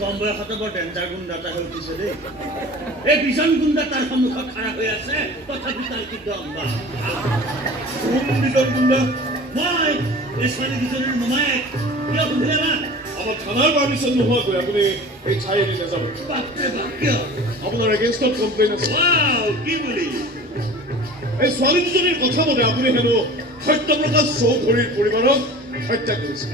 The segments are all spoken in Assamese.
কম বয়সতে বৰ ডেঞ্জাৰ গুণ্ডা এটা হৈ উঠিছে দেই এই বিজন গুণ্ডা তাৰ সন্মুখত খাৰা হৈ আছে তথাপি তাৰ কি দম বা কোন বিজন গুণ্ডা মই এই ছোৱালী দুজনীৰ মোমায়েক কিয় সুধিলে বা আমাৰ থানাৰ পাৰ্মিশ্যন নোহোৱাকৈ আপুনি এই চাৰিআলি নাযাব বাপৰে বাপ কিয় আপোনাৰ এগেইনষ্টত কমপ্লেইন আছে কি বুলি এই ছোৱালী দুজনীৰ কথা মতে আপুনি হেনো সত্যপ্ৰকাশ চৌধুৰীৰ পৰিবাৰক হত্যা কৰিছে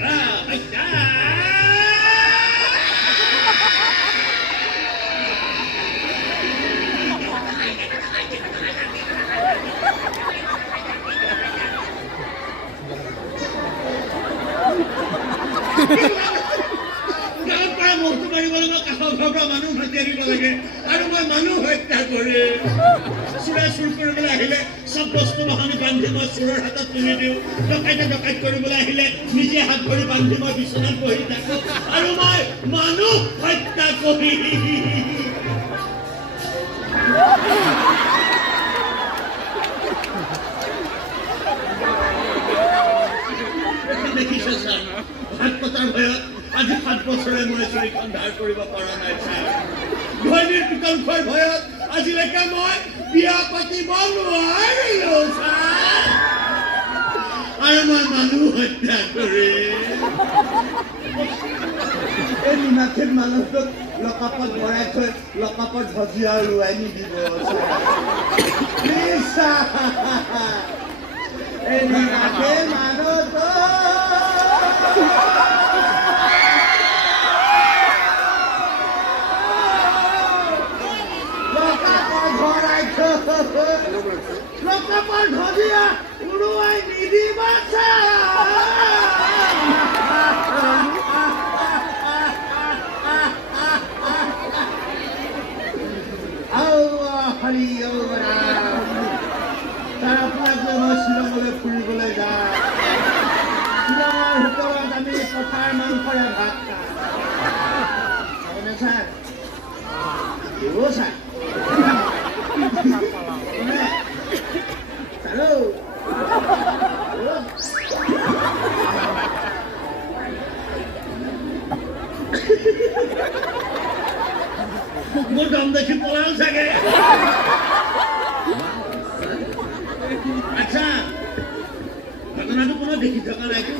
মানুহ ভাতি আনিব লাগে আৰু মই মানুহ হত্যা কৰি চোৰা চুৰ কৰিবলৈ আহিলে চব বস্তু বাহানি বান্ধি মই চোৰৰ হাতত তুলি দিওঁ ডকাইতে ডকাইত কৰিবলৈ আহিলে নিজে হাত ভৰি বান্ধি মই বিচনাত বহি থাকো আৰু মই মানুহ হত্যা কৰি দেখিছে ছাৰ ভাত পতাৰ ভয়ত আজি 7 বছৰে মই চুৰিখন ধাৰ কৰিব পৰা নাই ছাৰ ঘৈণীৰ পিতল খোৱাৰ ভয়ত আজিলৈকে মই বিয়া পাতিব নোৱাৰিলো ছাৰ আৰু মই মানুহ হত্যা কৰি এই নিমাখিত মানুহটোক লকাপত ভৰাই থৈ লকাপত ভজিয়া উৰুৱাই নিদিব এই নিমাখে মানুহটো লকাপৰ ভজিয়া উৰুৱাই নিদিবা মই শ্বিলঙলৈ ফুৰিবলৈ যাওঁ শ্বিলঙৰ হোটেলত আমি পথাৰ মাংসৰে ভাত খাওঁ ছাৰ ছাৰ মোৰ দম দেখি পলাল চাগে আচ্ছা ঘটনাটো কোনো দেখি থকা নাইতো